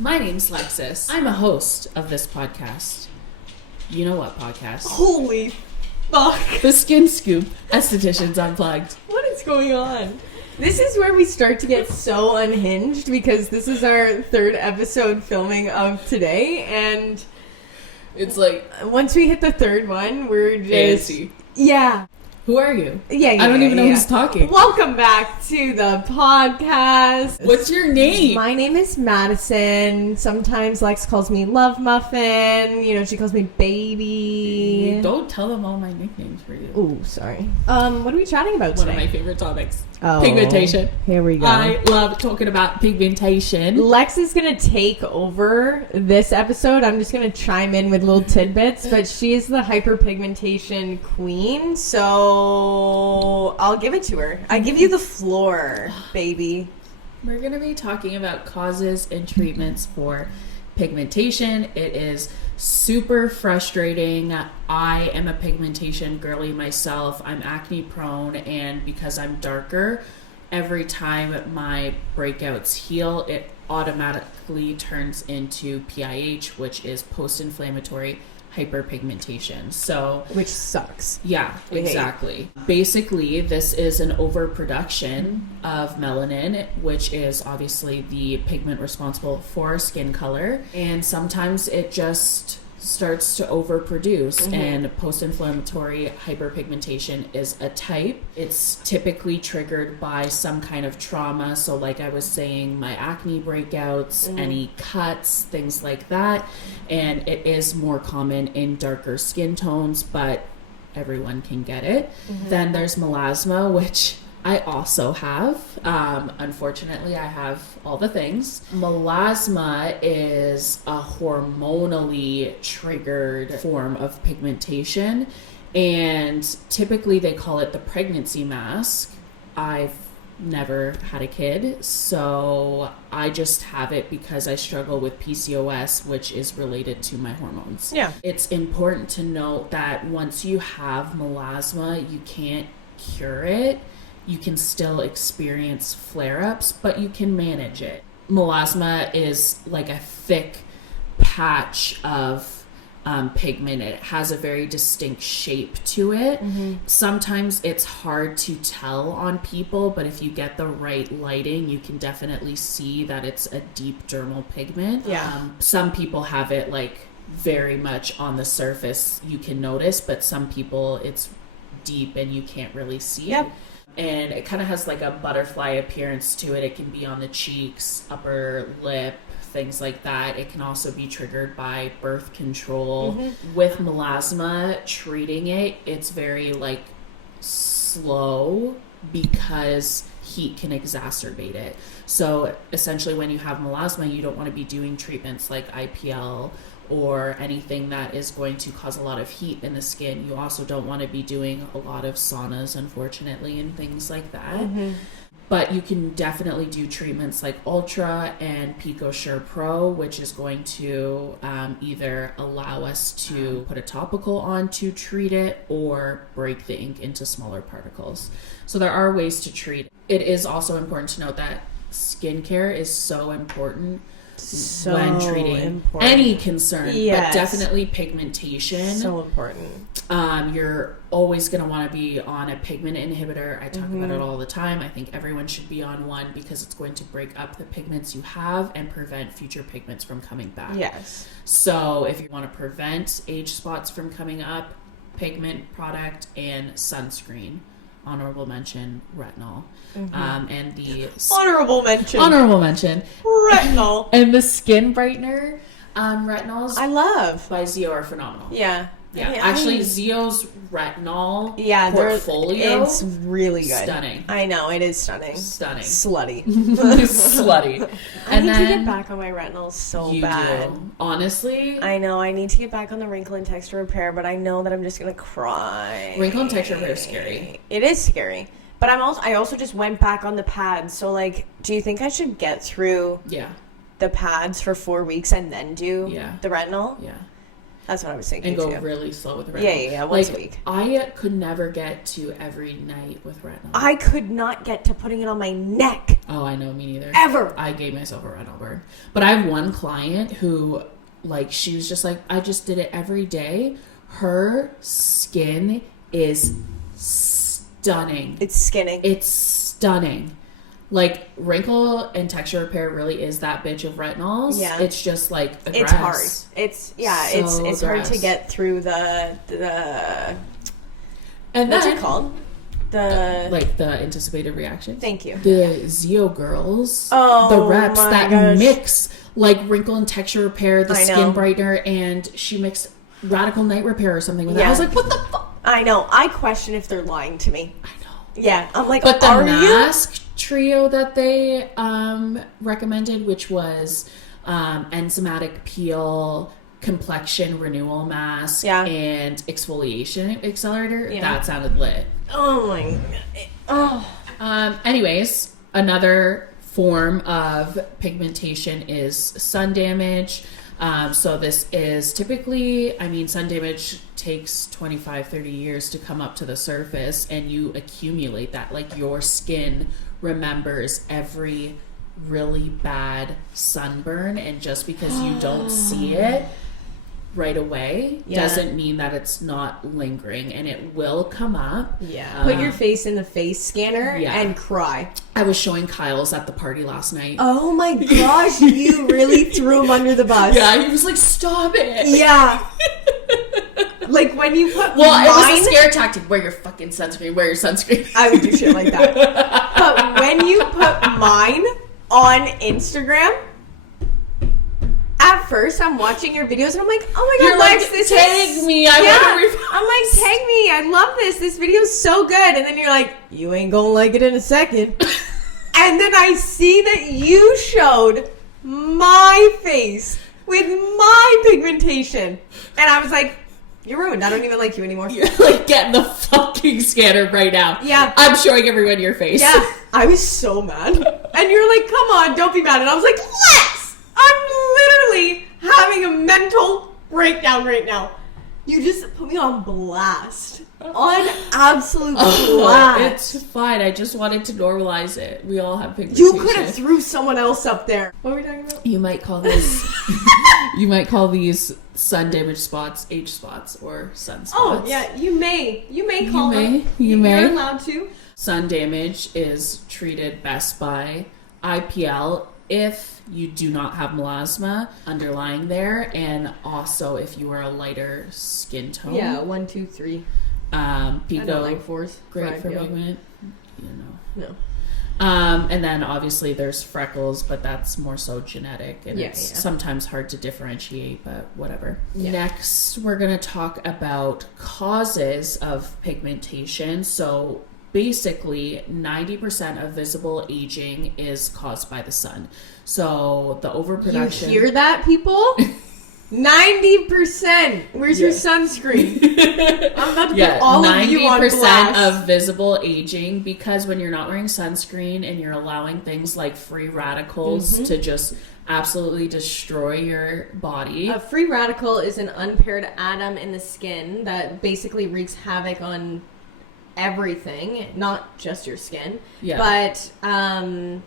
My name's Lexus. I'm a host of this podcast. You know what podcast? Holy fuck. The Skin Scoop, Aestheticians Unplugged. What is going on? This is where we start to get so unhinged because this is our third episode filming of today, and it's like once we hit the third one, we're just... antsy. Yeah. Who are you? Yeah, I don't even know who's talking. Welcome back to the podcast. What's your name? My name is Madison. Sometimes Lex calls me Love Muffin. You know, she calls me Baby. Don't tell them all my nicknames for you. Ooh, sorry. What are we chatting about today? One of my favorite topics. Oh, pigmentation. Here we go. I love talking about pigmentation. Lex is going to take over this episode. I'm just going to chime in with little tidbits, but she is the hyperpigmentation queen, so I'll give it to her. I give you the floor, baby. We're going to be talking about causes and treatments for pigmentation. It is super frustrating. I am a pigmentation girly myself. I'm acne prone, and because I'm darker, every time my breakouts heal, it automatically turns into PIH, which is post-inflammatory hyperpigmentation. So, which sucks. Yeah, exactly. Basically, this is an overproduction of melanin, which is obviously the pigment responsible for skin color. And sometimes it just starts to overproduce, and post-inflammatory hyperpigmentation is a type. It's typically triggered by some kind of trauma. So like I was saying, my acne breakouts, any cuts, things like that. And it is more common in darker skin tones, but everyone can get it. Then there's melasma, which I also have. Unfortunately, I have all the things. Melasma is a hormonally triggered form of pigmentation, and typically they call it the pregnancy mask. I've never had a kid, so I just have it because I struggle with PCOS, which is related to my hormones. Yeah. It's important to note that once you have melasma, you can't cure it. You can still experience flare-ups, but you can manage it. Melasma is like a thick patch of pigment. It has a very distinct shape to it. Sometimes it's hard to tell on people, but if you get the right lighting, you can definitely see that it's a deep dermal pigment. Yeah. Some people have it like very much on the surface. You can notice, but some people it's deep and you can't really see it. And it kind of has like a butterfly appearance to it. It can be on the cheeks, upper lip, things like that. It can also be triggered by birth control. With melasma, treating it, it's very like slow because heat can exacerbate it. So essentially when you have melasma, you don't want to be doing treatments like IPL or anything that is going to cause a lot of heat in the skin. You also don't want to be doing a lot of saunas, unfortunately, and things like that. But you can definitely do treatments like Ultra and PicoSure Pro, which is going to either allow us to put a topical on to treat it or break the ink into smaller particles. So there are ways to treat it. It is also important to note that skincare is so important when treating any concern, but definitely pigmentation. So important. You're always going to want to be on a pigment inhibitor. I talk about it all the time. I think everyone should be on one because it's going to break up the pigments you have and prevent future pigments from coming back. Yes. So if you want to prevent age spots from coming up, pigment product and sunscreen. Honorable mention, retinol. And the honorable mention retinol. And the skin brightener retinols I love by Zio are phenomenal. Yeah. Actually, Zio's retinol portfolio, it's really good. Stunning. I know, it is stunning. Slutty. I need to get back on my retinol so bad. Do. Honestly. I know, I need to get back on the wrinkle and texture repair, but I know that I'm just going to cry. Wrinkle and texture repair is scary. It is scary. But I also just went back on the pads, so like, do you think I should get through the pads for 4 weeks and then do the retinol? Yeah. That's what I was thinking and go too. really slow with the retinol. Yeah. Once like, a week. I could never get to every night with retinol. I could not get to putting it on my neck. Oh, I know, me neither. Ever. I gave myself a retinol burn. But I have one client who, like, she was just like, I just did it every day. Her skin is stunning. It's skinning. It's stunning. Like, wrinkle and texture repair really is that bitch of retinols. Yeah. It's just like a It's hard. It's So hard to gross. get through the and what's then, it called? The like the anticipated reaction. Thank you. The Zeo girls, Oh, the reps my that gosh. mix like wrinkle and texture repair, the I skin know. brightener, and she mixed radical night repair or something with that. Yeah. I was like, what the fuck? I know. I question if they're lying to me. I know. Yeah, I'm like, But the are you? mask trio that they recommended, which was enzymatic peel, complexion renewal mask, Yeah. and exfoliation accelerator, Yeah. that sounded lit. Oh my god. Oh. Anyways, another form of pigmentation is sun damage. So this is typically, sun damage takes 25, 30 years to come up to the surface, and you accumulate that. Like, your skin remembers every really bad sunburn, and just because you don't see it right away doesn't mean that it's not lingering, and it will come up. Yeah. Put your face in the face scanner Yeah. and cry. I was showing Kyle's at the party last night. Oh my gosh, you really threw him under the bus. Yeah, he was like, stop it. Yeah. Like when you put Well, mine, it was a scare tactic. Wear your fucking sunscreen. Wear your sunscreen. I would do shit like that. But when you put mine on Instagram, at first I'm watching your videos and I'm like, oh my god, You're Lex, like, this tag is... me. I Yeah. want to repost. I'm like, tag me. I love this. This video's so good. And then you're like, you ain't gonna like it in a second. And then I see that you showed my face with my pigmentation. And I was like, you're ruined. I don't even like you anymore. You're like, get in the fucking scanner right now. Yeah. I'm showing everyone your face. Yeah. I was so mad. And you're like, come on, don't be mad. And I was like, Lex! I'm literally having a mental breakdown right now. You just put me on blast. On absolute blast. It's fine. I just wanted to normalize it. We all have pigmentation. You could have threw someone else up there. What were we talking about? You might call this. You might call these sun damage spots age spots or sun spots. Oh yeah, you may call them. You may. You're allowed to. Sun damage is treated best by IPL if you do not have melasma underlying there, and also if you are a lighter skin tone. Yeah, 1, 2, 3. Pico, I don't like 4s. great 5, for yeah. pigment. You know. No. And then obviously there's freckles, but that's more so genetic, and Yeah, it's yeah. sometimes hard to differentiate, but whatever. Yeah. Next, we're going to talk about causes of pigmentation. So basically, 90% of visible aging is caused by the sun. So the overproduction. You hear that, people? 90%. Where's your sunscreen? I'm about to put all of you on 90% blast. of visible aging, because when you're not wearing sunscreen and you're allowing things like free radicals to just absolutely destroy your body. A free radical is an unpaired atom in the skin that basically wreaks havoc on everything, not just your skin. Yeah. But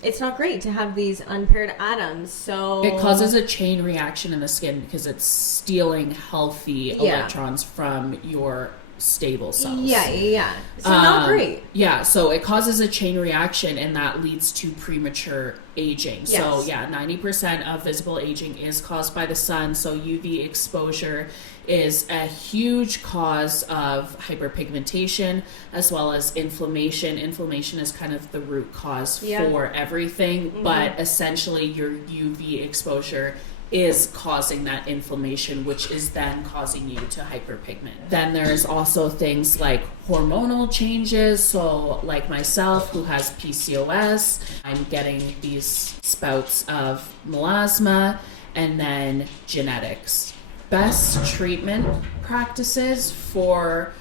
it's not great to have these unpaired atoms. So It causes a chain reaction in the skin because it's stealing healthy electrons from your stable cells. Yeah. So not great. Yeah, so it causes a chain reaction, and that leads to premature aging. So Yes. yeah, 90% of visible aging is caused by the sun. So UV exposure is a huge cause of hyperpigmentation, as well as inflammation. Inflammation is kind of the root cause for everything, but essentially your UV exposure is causing that inflammation, which is then causing you to hyperpigment. Then there's also things like hormonal changes. So like myself, who has PCOS, I'm getting these spouts of melasma, and then genetics. Best treatment practices for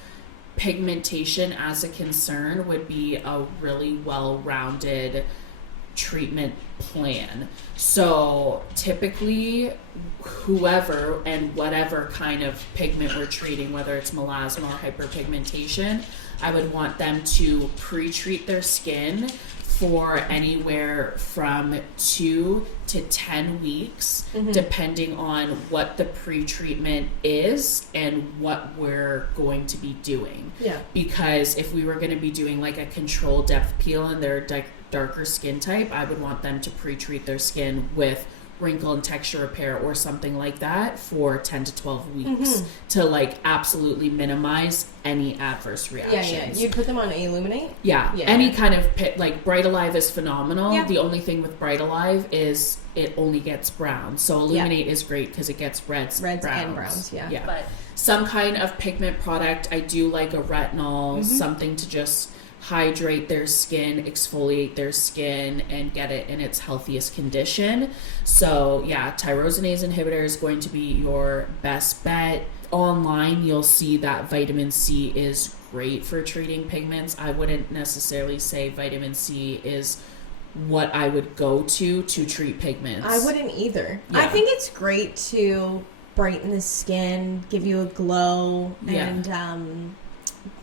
pigmentation as a concern would be a really well-rounded treatment plan. So typically whoever and whatever kind of pigment we're treating, whether it's melasma or hyperpigmentation, I would want them to pre-treat their skin for anywhere from 2 to 10 weeks, depending on what the pre-treatment is and what we're going to be doing. Yeah. Because if we were going to be doing like a control depth peel and they're darker skin type, I would want them to pre-treat their skin with wrinkle and texture repair or something like that for 10 to 12 weeks to like absolutely minimize any adverse reactions. Yeah. You'd put them on Illuminate? Yeah. Any kind of like Bright Alive is phenomenal. Yeah. The only thing with Bright Alive is it only gets brown. So Illuminate is great because it gets reds browns. And browns. Yeah. But some kind of pigment product, I do like a retinol, something to just hydrate their skin, exfoliate their skin, and get it in its healthiest condition. So yeah, tyrosinase inhibitor is going to be your best bet. Online, you'll see that vitamin C is great for treating pigments. I wouldn't necessarily say vitamin C is what I would go to treat pigments. I wouldn't either. Yeah. I think it's great to brighten the skin, give you a glow, and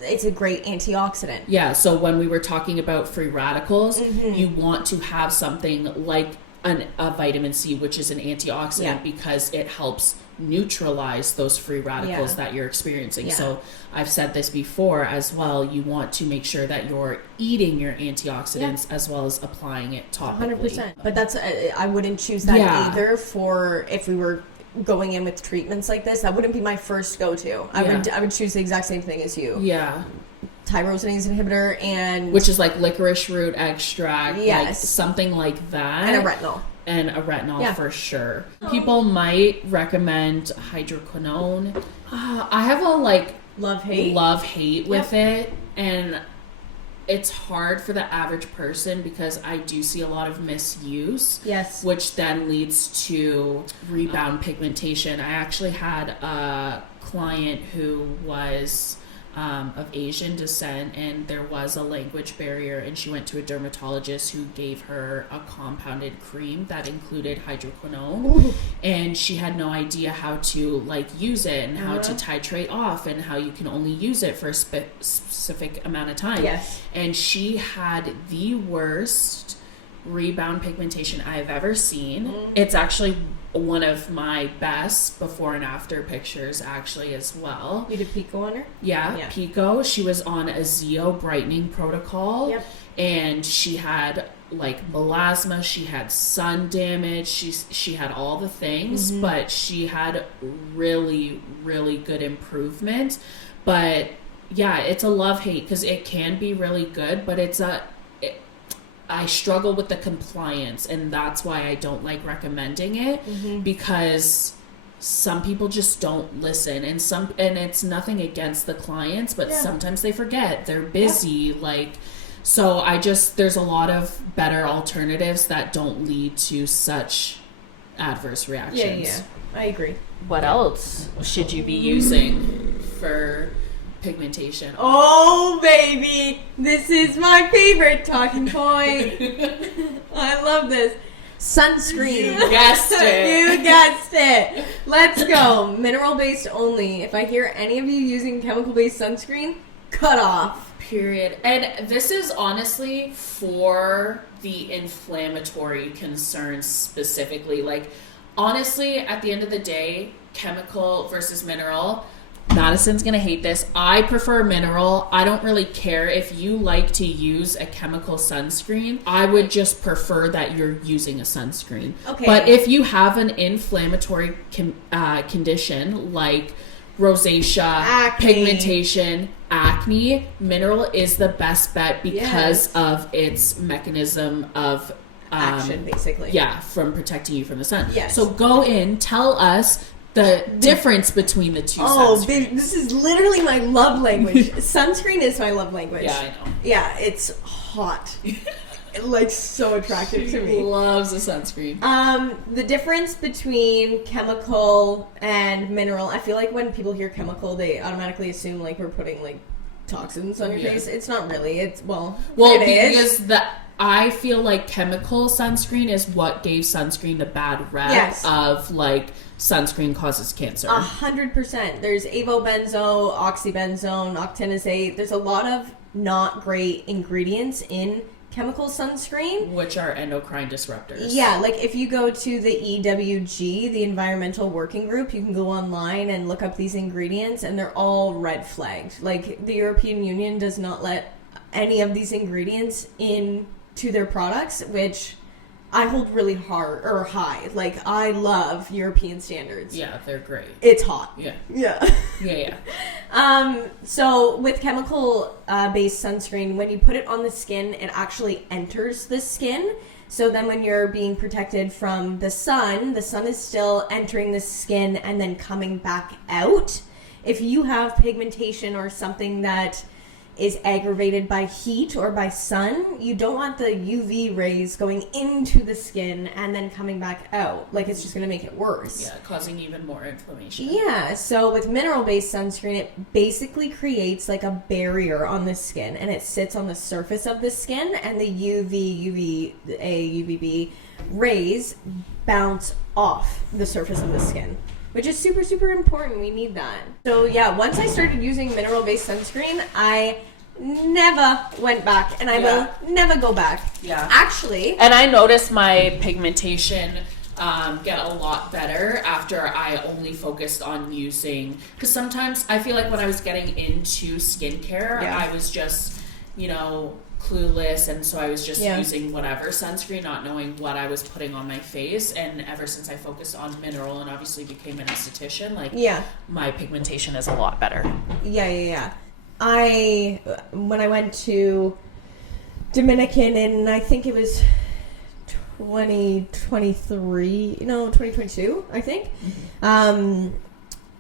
it's a great antioxidant. Yeah, so when we were talking about free radicals, you want to have something like a vitamin C, which is an antioxidant, because it helps neutralize those free radicals that you're experiencing. Yeah. So I've said this before as well, you want to make sure that you're eating your antioxidants as well as applying it topically. 100%. But that's, I wouldn't choose that either for if we were going in with treatments like this. That wouldn't be my first go-to. I would choose the exact same thing as you. Yeah. Tyrosinase inhibitor and... Which is like licorice root extract, like something like that. And a retinol. And a retinol for sure. People might recommend hydroquinone. I have a like love-hate with it. And it's hard for the average person because I do see a lot of misuse. Yes. Which then leads to rebound pigmentation. I actually had a client who was of Asian descent, and there was a language barrier, and she went to a dermatologist who gave her a compounded cream that included hydroquinone. And she had no idea how to like use it and how to titrate off and how you can only use it for a specific amount of time. Yes. And she had the worst rebound pigmentation I've ever seen. It's actually one of my best before and after pictures actually as well. You did Pico on her? Yeah. Pico. She was on a Zeo brightening protocol. Yep. And she had like melasma, she had sun damage, she had all the things, but she had really, really good improvement. But yeah, it's a love-hate because it can be really good, but I struggle with the compliance, and that's why I don't like recommending it, because some people just don't listen, and it's nothing against the clients, but sometimes they forget, they're busy, so there's a lot of better alternatives that don't lead to such adverse reactions. Yeah, I agree. What else should you be using for pigmentation? Oh, baby, this is my favorite talking point. I love this. Sunscreen. You guessed it. You guessed it. Let's go. Mineral-based only. If I hear any of you using chemical-based sunscreen, cut off. Period. And this is honestly for the inflammatory concerns specifically. Like, honestly, at the end of the day, chemical versus mineral, Madison's gonna hate this. I prefer mineral. I don't really care if you like to use a chemical sunscreen. I would just prefer that you're using a sunscreen. Okay. But if you have an inflammatory condition like rosacea, acne, pigmentation, acne, mineral is the best bet because of its mechanism of action, basically. Yeah, from protecting you from the sun. Yes. So go in, tell us the difference between the two. Oh, baby, this is literally my love language. Sunscreen is my love language. Yeah, I know. Yeah, it's hot. Like, so attractive to me. Loves a sunscreen. The difference between chemical and mineral, I feel like when people hear chemical, they automatically assume like we're putting like toxins on your face. It's not really. It's well, because I feel like chemical sunscreen is what gave sunscreen the bad rep of like sunscreen causes cancer. 100%. There's avobenzo, oxybenzone, octinoxate. There's a lot of not great ingredients in chemical sunscreen, which are endocrine disruptors. Yeah, like if you go to the EWG, the Environmental Working Group, you can go online and look up these ingredients, and they're all red flagged. Like the European Union does not let any of these ingredients into their products, which I hold really high. Like I love European standards. Yeah, they're great. It's hot. Yeah. Yeah. So with chemical based sunscreen, when you put it on the skin, it actually enters the skin. So then when you're being protected from the sun is still entering the skin and then coming back out. If you have pigmentation or something that is aggravated by heat or by sun, you don't want the UV rays going into the skin and then coming back out. Like, it's just going to make it worse. Yeah, causing even more inflammation. Yeah, so with mineral-based sunscreen, it basically creates like a barrier on the skin, and it sits on the surface of the skin, and the UVA, UVB rays bounce off the surface of the skin, which is super, super important. We need that. So yeah, once I started using mineral-based sunscreen, I never went back, and I will never go back. Yeah. Actually. And I noticed my pigmentation get a lot better after I only focused on using, because sometimes I feel like when I was getting into skincare, I was just, clueless, and so I was just using whatever sunscreen, not knowing what I was putting on my face. And ever since I focused on mineral and obviously became an esthetician, my pigmentation is a lot better. Yeah. When I went to Dominican in, I think it was 2022, I think. Mm-hmm.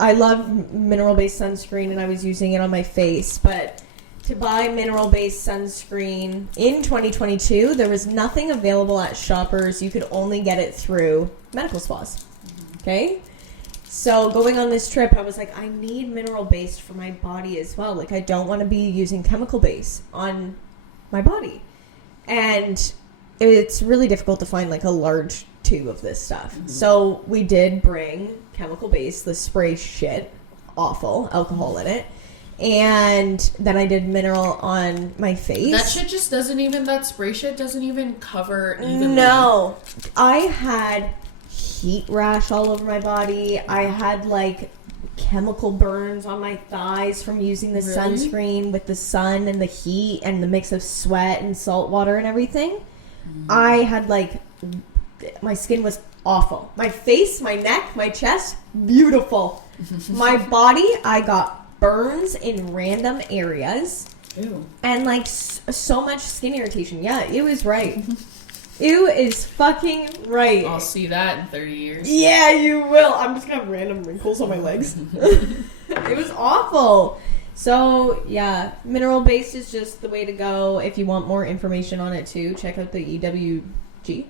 I love mineral-based sunscreen, and I was using it on my face, but to buy mineral-based sunscreen in 2022, there was nothing available at Shoppers. You could only get it through medical spas. Okay? So going on this trip, I was like, I need mineral-based for my body as well. Like, I don't want to be using chemical-based on my body. And it's really difficult to find, like, a large tube of this stuff. Mm-hmm. So we did bring chemical-based, the spray shit, awful, alcohol in it. And then I did mineral on my face. That shit just doesn't even, that spray shit doesn't even cover evenly. No. I had heat rash all over my body. I had like chemical burns on my thighs from using the sunscreen with the sun and the heat and the mix of sweat and salt water and everything. I had like, my skin was awful. My face, my neck, my chest, beautiful. My body, I got burns in random areas. Ew. And like so much skin irritation. Yeah, it was right. Ew is fucking right. I'll see that in 30 years. Yeah, you will. I'm just gonna have random wrinkles on my legs. It was awful. So yeah, mineral based is just the way to go. If you want more information on it too, check out the EWG.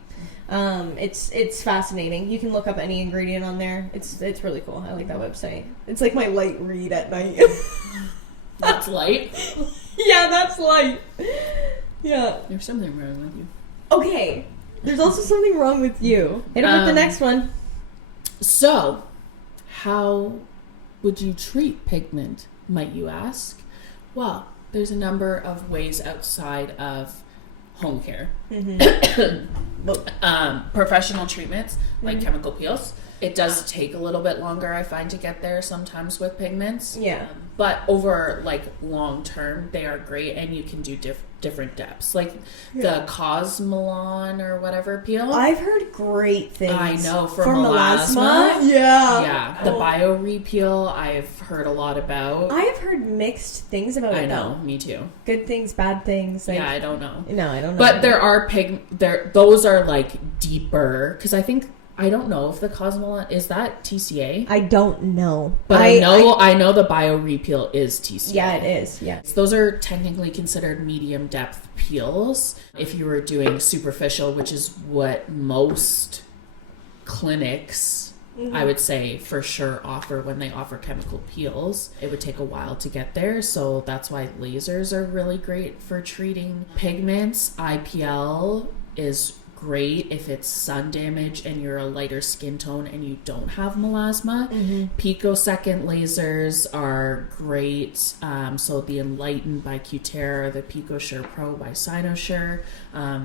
It's fascinating. You can look up any ingredient on there. It's really cool. I like that website. It's like my light read at night. That's light? Yeah, that's light. Yeah. There's something wrong with you. Okay. There's also something wrong with you. Hit him with the next one. So, how would you treat pigment, might you ask? Well, there's a number of ways outside of home care. Professional treatments like chemical peels. It does take a little bit longer, I find, to get there sometimes with pigments. Yeah. But over like long term, they are great, and you can do different depths, like the Cosmelan or whatever peel. I've heard great things. I know for melasma. Yeah. The bio repeal I've heard a lot about. I have heard mixed things about it. I know, me too. Good things, bad things. Like, yeah, I don't know. No, I don't know. But there are those are like deeper, because I don't know if the Cosmelan is that TCA. I don't know, but I know the bio repeal is TCA. Yeah, it is. Yeah, those are technically considered medium depth peels. If you were doing superficial, which is what most clinics I would say for sure offer when they offer chemical peels. It would take a while to get there, so that's why lasers are really great for treating pigments. IPL is great if it's sun damage and you're a lighter skin tone and you don't have melasma. Picosecond lasers are great. So the Enlighten by Cutera, the PicoSure Pro by Cynosure.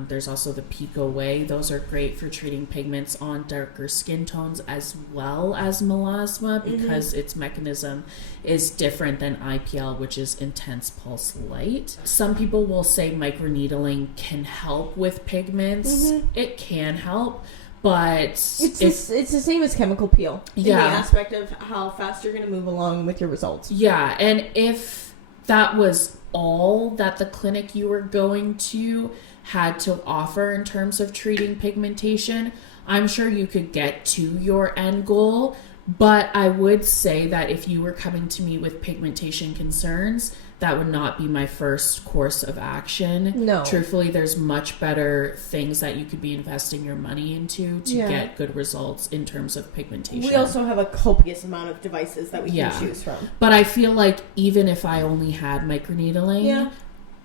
There's also the Pico Way. Those are great for treating pigments on darker skin tones as well as melasma because its mechanism is different than IPL, which is intense pulse light. Some people will say microneedling can help with pigments. It can help, but it's the same as chemical peel in the aspect of how fast you're going to move along with your results. Yeah, and if that was all that the clinic you were going to had to offer in terms of treating pigmentation, I'm sure you could get to your end goal. But I would say that if you were coming to me with pigmentation concerns, that would not be my first course of action. No. Truthfully, there's much better things that you could be investing your money into to get good results in terms of pigmentation. We also have a copious amount of devices that we can choose from. But I feel like even if I only had microneedling,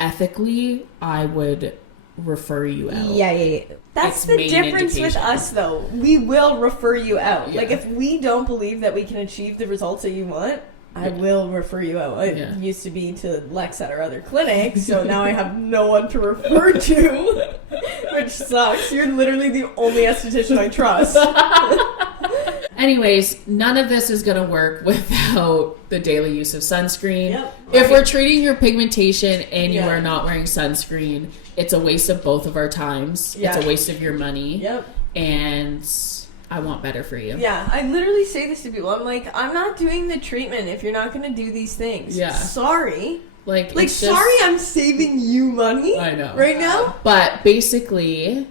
ethically, I would refer you out. Yeah. That's the difference with us, though. We will refer you out. Like, if we don't believe that we can achieve the results that you want, I will refer you out. I used to be to Lex at our other clinic, so now I have no one to refer to, which sucks. You're literally the only esthetician I trust. Anyways, none of this is going to work without the daily use of sunscreen. Yep. If we're treating your pigmentation and you are not wearing sunscreen, it's a waste of both of our times. It's a waste of your money. Yep. And I want better for you. Yeah, I literally say this to people. I'm like, I'm not doing the treatment if you're not going to do these things. Yeah. Sorry. Like sorry I'm saving you money. I know. Right now? But basically,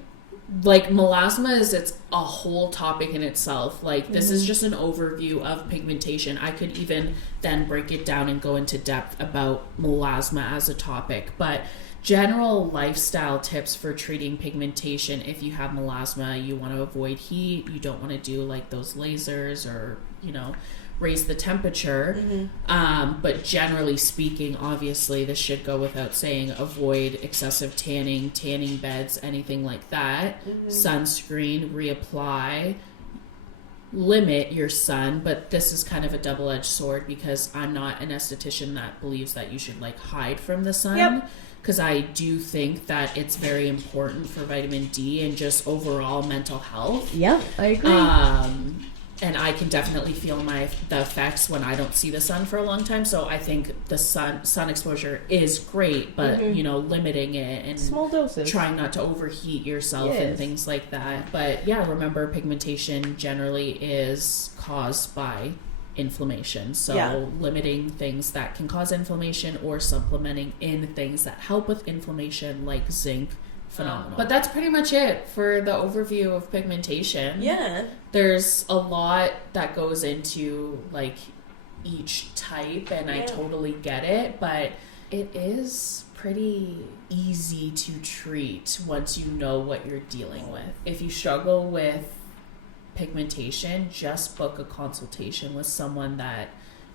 like, melasma is a whole topic in itself. Like, this is just an overview of pigmentation. I could even then break it down and go into depth about melasma as a topic. But general lifestyle tips for treating pigmentation: if you have melasma, you want to avoid heat. You don't want to do like those lasers or, raise the temperature. But generally speaking, obviously, this should go without saying, avoid excessive tanning beds, anything like that. Sunscreen, reapply, limit your sun. But this is kind of a double-edged sword because I'm not an esthetician that believes that you should like hide from the sun. Because I do think that it's very important for vitamin D and just overall mental health. Yeah, I agree. And I can definitely feel the effects when I don't see the sun for a long time. So I think the sun exposure is great, but limiting it and small doses, trying not to overheat yourself and things like that. But yeah, remember, pigmentation generally is caused by inflammation. So limiting things that can cause inflammation or supplementing in things that help with inflammation, like zinc. Phenomenal. But that's pretty much it for the overview of pigmentation. Yeah. There's a lot that goes into like each type, and I totally get it, but it is pretty easy to treat once you know what you're dealing with. If you struggle with pigmentation, just book a consultation with someone that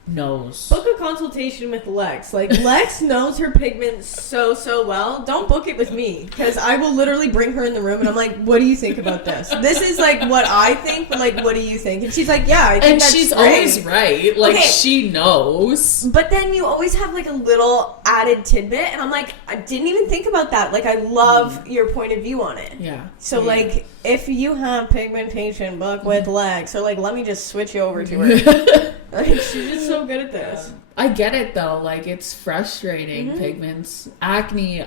knows. Book a consultation with Lex. Like, Lex knows her pigments so well. Don't book it with me, because I will literally bring her in the room and I'm like, what do you think about this? This is like what I think, but like, what do you think? And she's like, yeah, I think that's she's great. Always right. Like, she knows. But then you always have like a little added tidbit, and I'm like, I didn't even think about that. Like, I love your point of view on it. Yeah. So like, if you have pigmentation, book with Lex, or like, let me just switch you over to her. Like, she's just so good at this. I get it though. Like, it's frustrating. Pigments, acne,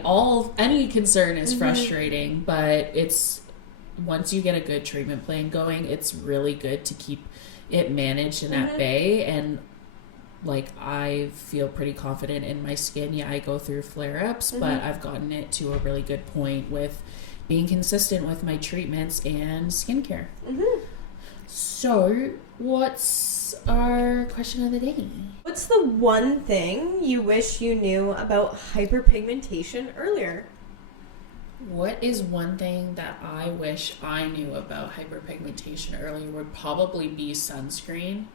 any concern is frustrating, but it's once you get a good treatment plan going, it's really good to keep it managed and at bay. And like, I feel pretty confident in my skin. Yeah, I go through flare-ups, but I've gotten it to a really good point with being consistent with my treatments and skincare. So, what's our question of the day? What's the one thing you wish you knew about hyperpigmentation earlier? What is one thing that I wish I knew about hyperpigmentation earlier would probably be sunscreen.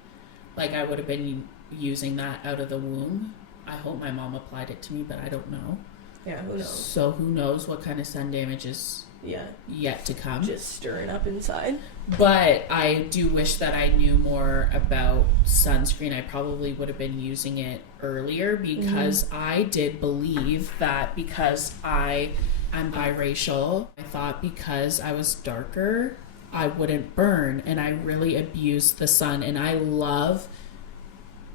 Like, I would have been using that out of the womb. I hope my mom applied it to me, but I don't know. Yeah, who knows? So who knows what kind of sun damage is yet to come. Just stirring up inside. But I do wish that I knew more about sunscreen. I probably would have been using it earlier because I did believe that because I'm biracial, I thought because I was darker, I wouldn't burn. And I really abused the sun. And I love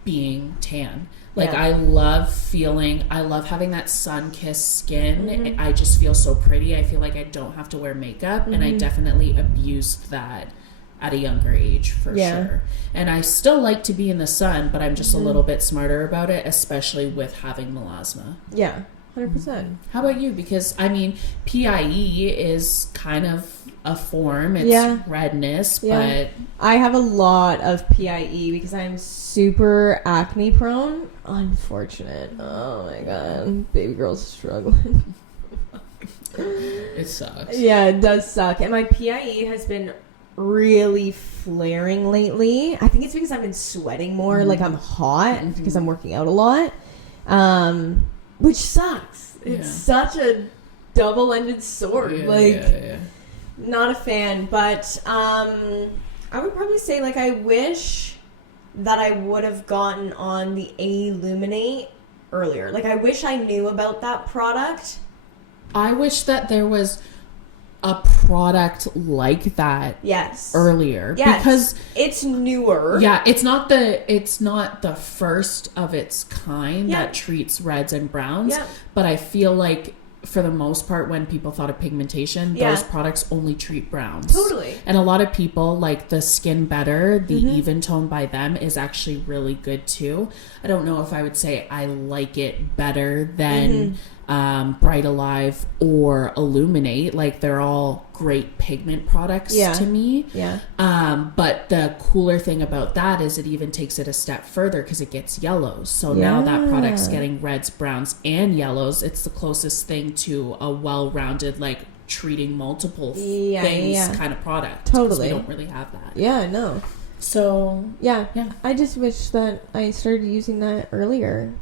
being tan. Like, I love having that sun-kissed skin. I just feel so pretty. I feel like I don't have to wear makeup. And I definitely abused that at a younger age, for sure. And I still like to be in the sun, but I'm just a little bit smarter about it, especially with having melasma. Yeah, 100%. How about you? Because, I mean, PIE is kind of a form. It's redness, but... I have a lot of PIE because I'm super acne prone. Unfortunate. Oh my god. Baby girl's struggling. It sucks. Yeah, it does suck. And my PIE has been really flaring lately. I think it's because I've been sweating more. Like, I'm hot because I'm working out a lot. Which sucks. It's such a double-ended sword. Not a fan. But I would probably say, like, I wish that I would have gotten on the Illuminate earlier. Like, I wish I knew about that product. I wish that there was a product like that earlier. Yes. Because it's newer. Yeah, it's not the first of its kind that treats reds and browns. Yeah. But I feel like for the most part, when people thought of pigmentation, those products only treat browns. Totally. And a lot of people like the Skin Better, the Even Tone by them is actually really good too. I don't know if I would say I like it better than Bright Alive or Illuminate. Like, they're all great pigment products to me. Yeah. But the cooler thing about that is it even takes it a step further because it gets yellows. So now that product's getting reds, browns, and yellows. It's the closest thing to a well-rounded, like, treating multiple things kind of product. Totally. We don't really have that. Yeah, no. So, yeah. I just wish that I started using that earlier.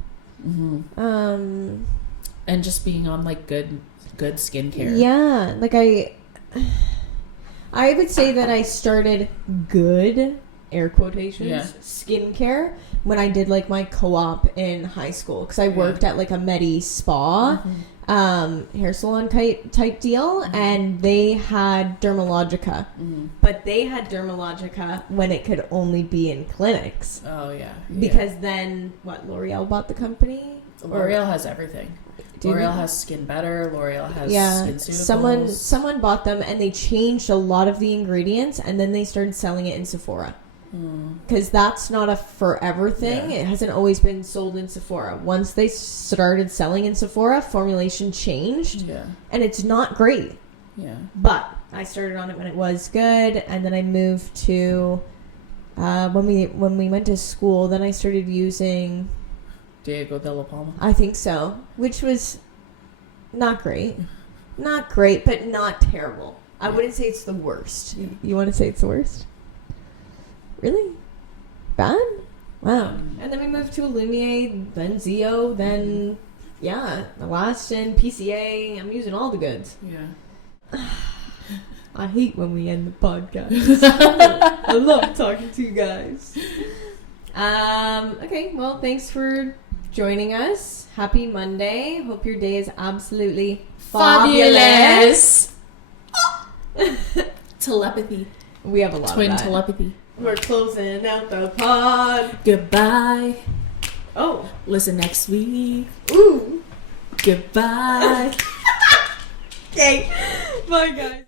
And just being on, like, good skincare. Yeah. Like, I would say that I started good, air quotations, skincare when I did, like, my co-op in high school. Because I worked at, like, a Medi spa, hair salon type deal. And they had Dermalogica. But they had Dermalogica when it could only be in clinics. Oh, yeah. Because then, L'Oreal bought the company? L'Oreal has everything. L'Oreal has Skin Better. L'Oreal has SkinCeuticals. Someone bought them and they changed a lot of the ingredients and then they started selling it in Sephora. Because that's not a forever thing. It hasn't always been sold in Sephora. Once they started selling in Sephora, formulation changed. And it's not great. But I started on it when it was good, and then I moved to when we went to school. Then I started using Diego de la Palma. I think so, which was not great, but not terrible. I wouldn't say it's the worst. You want to say it's the worst? Really? Bad? Wow. And then we moved to Illuminate, then Zeo, then Elastin, PCA. I'm using all the goods. Yeah. I hate when we end the podcast. I love talking to you guys. Okay, well, thanks for joining us. Happy Monday. Hope your day is absolutely fabulous. Telepathy. We have a lot Twin of that. telepathy. We're closing out the pod. Goodbye. Oh. Listen next week. Ooh. Goodbye. Okay. Bye, guys.